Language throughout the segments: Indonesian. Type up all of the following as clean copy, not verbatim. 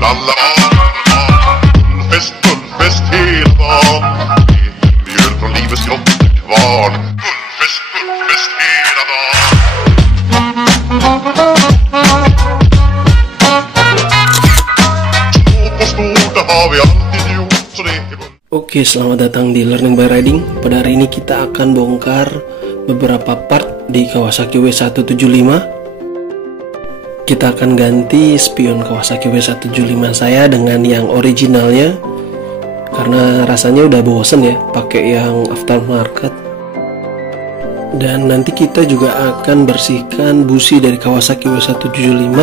för alla Fullfest hela dagen. Mjöl från livets grottekvarn. Fullfest hela dagen. Små på stort, det har vi alltid gjort, så det är Oke, selamat datang di Learning by Riding. Pada hari ini kita akan bongkar beberapa part di Kawasaki W175. Kita akan ganti spion Kawasaki W175 saya dengan yang originalnya, karena rasanya udah bosen ya pakai yang aftermarket. Dan nanti kita juga akan bersihkan busi dari Kawasaki W175,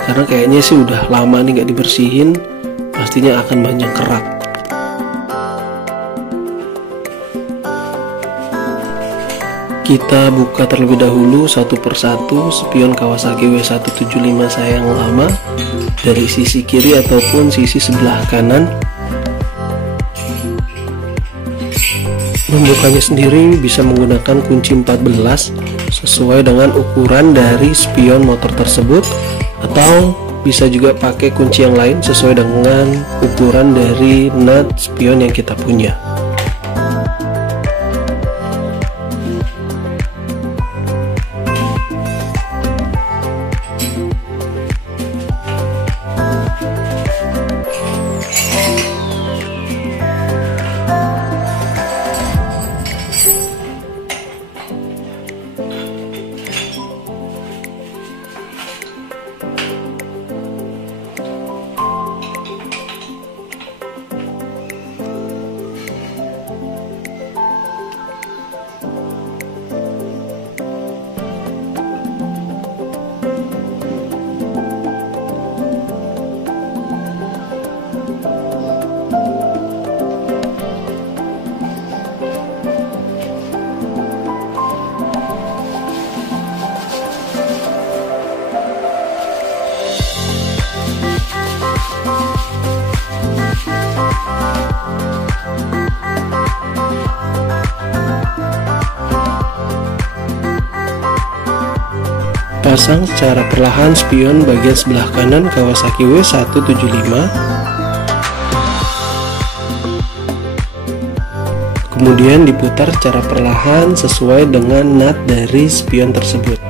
karena kayaknya sih udah lama nih gak dibersihin, pastinya akan banyak kerak. Kita buka terlebih dahulu satu persatu spion Kawasaki W175 saya yang lama dari sisi kiri ataupun sisi sebelah kanan. Membukanya sendiri bisa menggunakan kunci 14 sesuai dengan ukuran dari spion motor tersebut, atau bisa juga pakai kunci yang lain sesuai dengan ukuran dari nut spion yang kita punya. Pasang secara perlahan spion bagian sebelah kanan Kawasaki W175. Kemudian diputar secara perlahan sesuai dengan nut dari spion tersebut.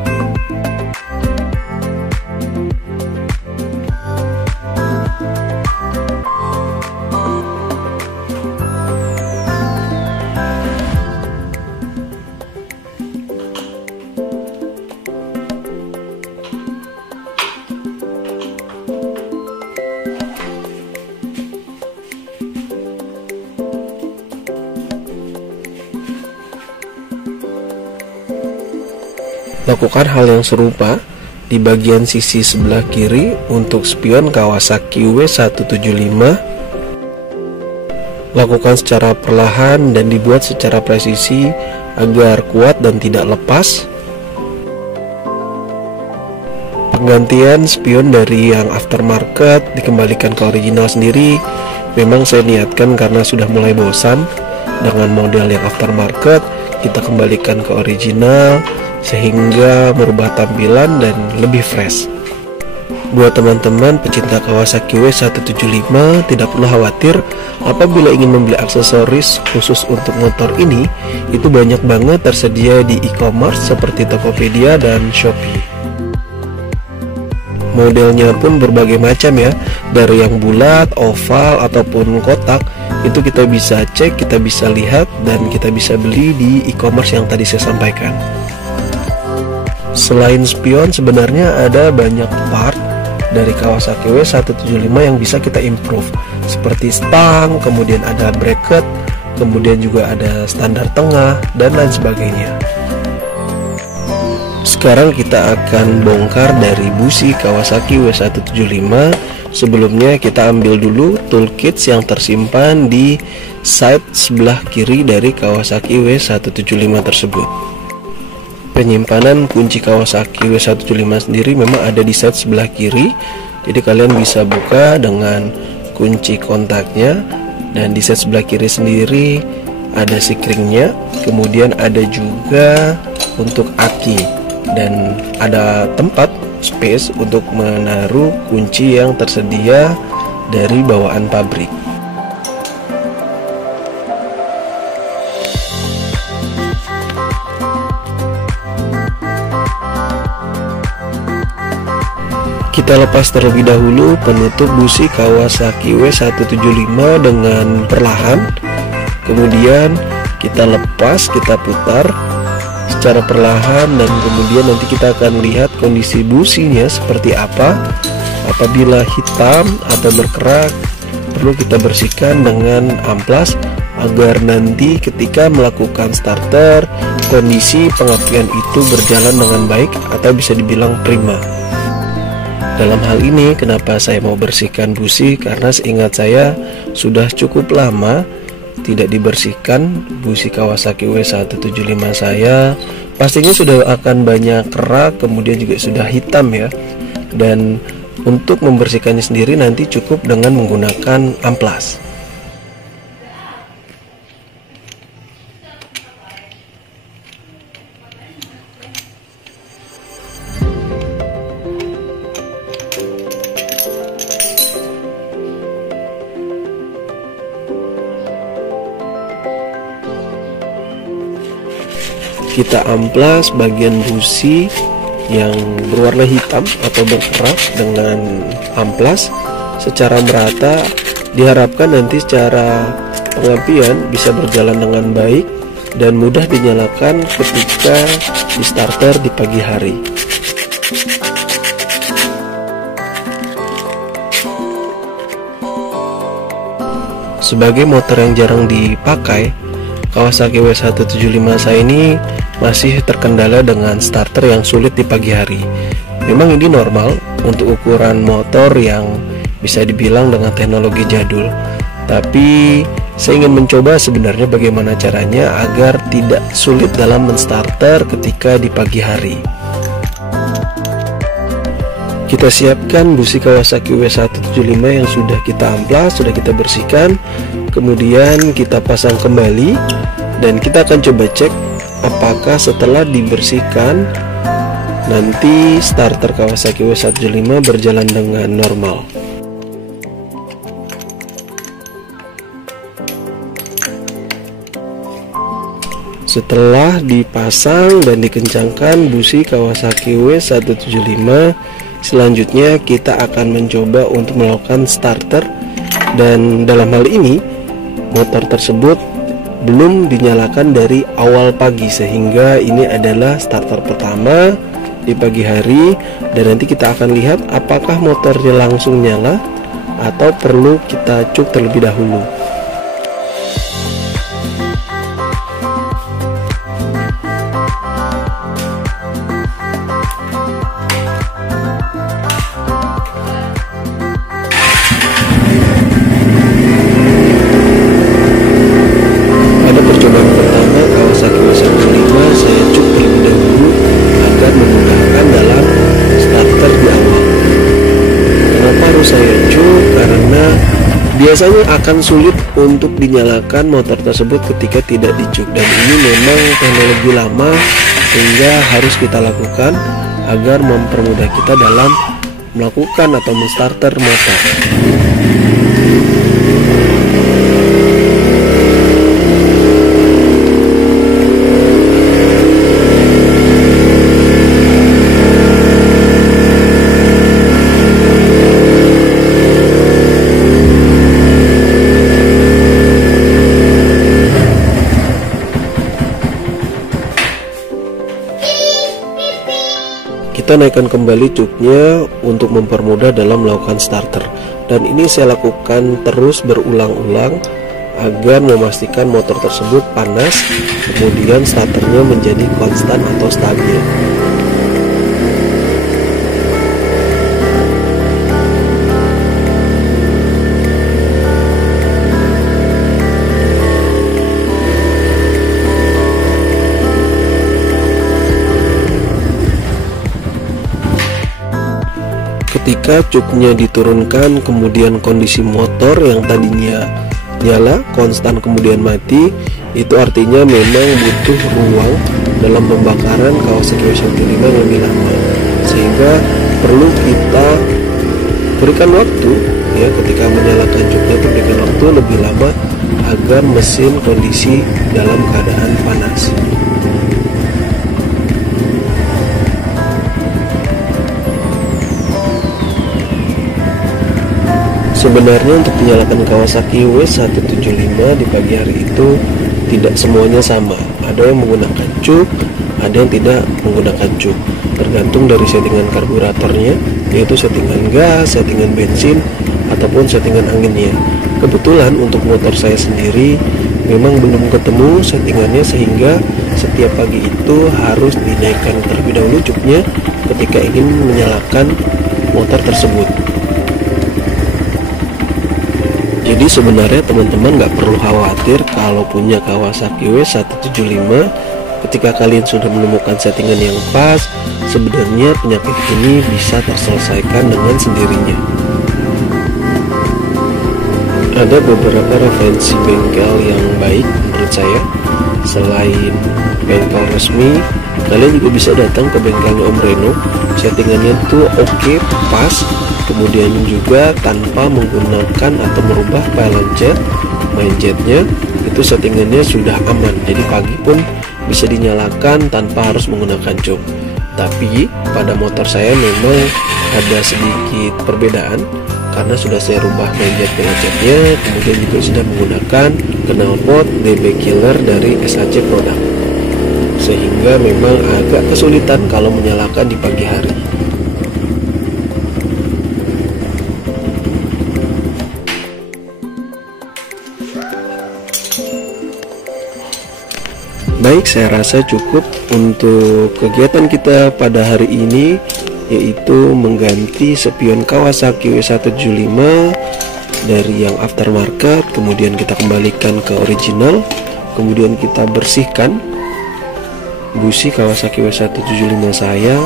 Lakukan hal yang serupa di bagian sisi sebelah kiri untuk spion Kawasaki W175. Lakukan secara perlahan dan dibuat secara presisi agar kuat dan tidak lepas. Penggantian spion dari yang aftermarket dikembalikan ke original sendiri memang saya niatkan karena sudah mulai bosan dengan model yang aftermarket. Kita kembalikan ke original sehingga merubah tampilan dan lebih fresh. Buat teman-teman pecinta Kawasaki W175, tidak perlu khawatir apabila ingin membeli aksesoris khusus untuk motor ini. Itu banyak banget tersedia di e-commerce seperti Tokopedia dan Shopee. Modelnya pun berbagai macam ya, dari yang bulat, oval, ataupun kotak. Itu kita bisa cek, kita bisa lihat, dan kita bisa beli di e-commerce yang tadi saya sampaikan. Selain spion, sebenarnya ada banyak part dari Kawasaki W175 yang bisa kita improve, seperti stang, kemudian ada bracket, kemudian juga ada standar tengah, dan lain sebagainya. Sekarang kita akan bongkar dari busi Kawasaki W175. Sebelumnya kita ambil dulu toolkits yang tersimpan di side sebelah kiri dari Kawasaki W175 tersebut. Penyimpanan kunci Kawasaki W175 sendiri memang ada di side sebelah kiri, jadi kalian bisa buka dengan kunci kontaknya. Dan di side sebelah kiri sendiri ada sikringnya, kemudian ada juga untuk aki. dan ada tempat space untuk menaruh kunci yang tersedia dari bawaan pabrik. Kita lepas terlebih dahulu penutup busi Kawasaki W175 dengan perlahan. Kemudian kita lepas, kita putar secara perlahan, dan kemudian nanti kita akan lihat kondisi businya seperti apa. Apabila hitam atau berkerak, perlu kita bersihkan dengan amplas agar nanti ketika melakukan starter, kondisi pengapian itu berjalan dengan baik atau bisa dibilang prima. Dalam hal ini kenapa saya mau bersihkan busi, karena seingat saya sudah cukup lama tidak dibersihkan busi Kawasaki W175 saya. Pastinya sudah akan banyak kerak, kemudian juga sudah hitam ya. Dan untuk membersihkannya sendiri nanti cukup dengan menggunakan amplas. Kita amplas bagian busi yang berwarna hitam atau berkerak dengan amplas secara merata. Diharapkan nanti secara pengapian bisa berjalan dengan baik dan mudah dinyalakan ketika di starter di pagi hari. Sebagai motor yang jarang dipakai, Kawasaki W175 saya ini masih terkendala dengan starter yang sulit di pagi hari. Memang ini normal untuk ukuran motor yang bisa dibilang dengan teknologi jadul. Tapi saya ingin mencoba sebenarnya bagaimana caranya agar tidak sulit dalam menstarter ketika di pagi hari. Kita siapkan busi Kawasaki W175 yang sudah kita amplas, sudah kita bersihkan. Kemudian kita pasang kembali dan kita akan coba cek apakah setelah dibersihkan nanti starter Kawasaki W175 berjalan dengan normal. Setelah dipasang dan dikencangkan busi Kawasaki W175, selanjutnya kita akan mencoba untuk melakukan starter, dan dalam hal ini motor tersebut belum dinyalakan dari awal pagi, sehingga ini adalah starter pertama di pagi hari. Dan nanti kita akan lihat apakah motornya langsung nyala atau perlu kita cuk terlebih dahulu. Biasanya akan sulit untuk dinyalakan motor tersebut ketika tidak dicuk, dan ini memang teknologi lama sehingga harus kita lakukan agar mempermudah kita dalam melakukan atau menstarter motor. Kita naikkan kembali cuknya untuk mempermudah dalam melakukan starter, dan ini saya lakukan terus berulang-ulang agar memastikan motor tersebut panas, kemudian starternya menjadi konstan atau stabil. Ketika cuknya diturunkan, kemudian kondisi motor yang tadinya nyala konstan kemudian mati, itu artinya memang butuh ruang dalam pembakaran Kawasaki W105 yang lebih lama, sehingga perlu kita berikan waktu ya, ketika menyalakan joknya itu berikan waktu lebih lama agar mesin kondisi dalam keadaan panas. Sebenarnya untuk menyalakan Kawasaki W175 di pagi hari itu tidak semuanya sama. Ada yang menggunakan cuk, ada yang tidak menggunakan cuk. Tergantung dari settingan karburatornya, yaitu settingan gas, settingan bensin, ataupun settingan anginnya. Kebetulan untuk motor saya sendiri memang belum ketemu settingannya, sehingga setiap pagi itu harus dinaikkan terlebih dahulu cuknya ketika ingin menyalakan motor tersebut. Jadi sebenarnya teman-teman nggak perlu khawatir kalau punya Kawasaki W175. Ketika kalian sudah menemukan settingan yang pas, sebenarnya penyakit ini bisa terselesaikan dengan sendirinya. Ada beberapa referensi bengkel yang baik menurut saya. Selain bengkel resmi, kalian juga bisa datang ke bengkelnya Om Reno. Settingannya tuh oke, pas. Kemudian juga tanpa menggunakan atau merubah pilot jet, main jetnya itu settingannya sudah aman. Jadi pagi pun bisa dinyalakan tanpa harus menggunakan jok. Tapi pada motor saya memang ada sedikit perbedaan karena sudah saya rubah main jet pilot jetnya, kemudian juga sudah menggunakan knalpot DB Killer dari SAC Product, sehingga memang agak kesulitan kalau menyalakan di pagi hari. Baik, saya rasa cukup untuk kegiatan kita pada hari ini, yaitu mengganti spion Kawasaki W175 dari yang aftermarket, kemudian kita kembalikan ke original, kemudian kita bersihkan busi Kawasaki W175 saya.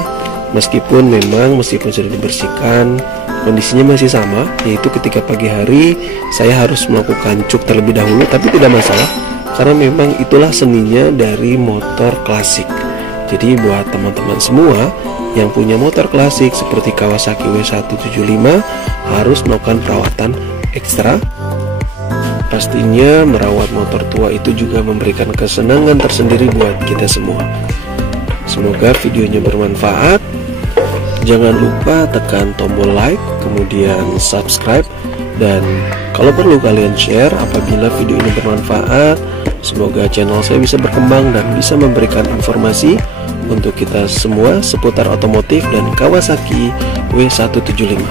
Meskipun sudah dibersihkan, kondisinya masih sama, yaitu ketika pagi hari saya harus melakukan cuk terlebih dahulu, tapi tidak masalah karena memang itulah seninya dari motor klasik. Jadi buat teman-teman semua yang punya motor klasik seperti Kawasaki W175 harus melakukan perawatan ekstra. Pastinya merawat motor tua itu juga memberikan kesenangan tersendiri buat kita semua. Semoga videonya bermanfaat. Jangan lupa tekan tombol like, kemudian subscribe, dan kalau perlu kalian share apabila video ini bermanfaat. Semoga channel saya bisa berkembang dan bisa memberikan informasi untuk kita semua seputar otomotif dan Kawasaki W175.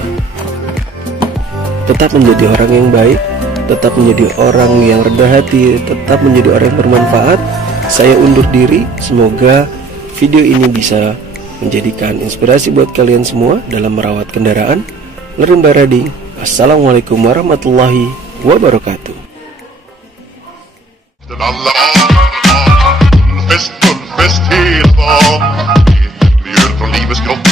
Tetap menjadi orang yang baik, tetap menjadi orang yang rendah hati, tetap menjadi orang yang bermanfaat. Saya undur diri. Semoga video ini bisa menjadikan inspirasi buat kalian semua dalam merawat kendaraan. Lerumba Rading. Assalamualaikum warahmatullahi wabarakatuh. Fest hela dagen, mjöl från livets grott.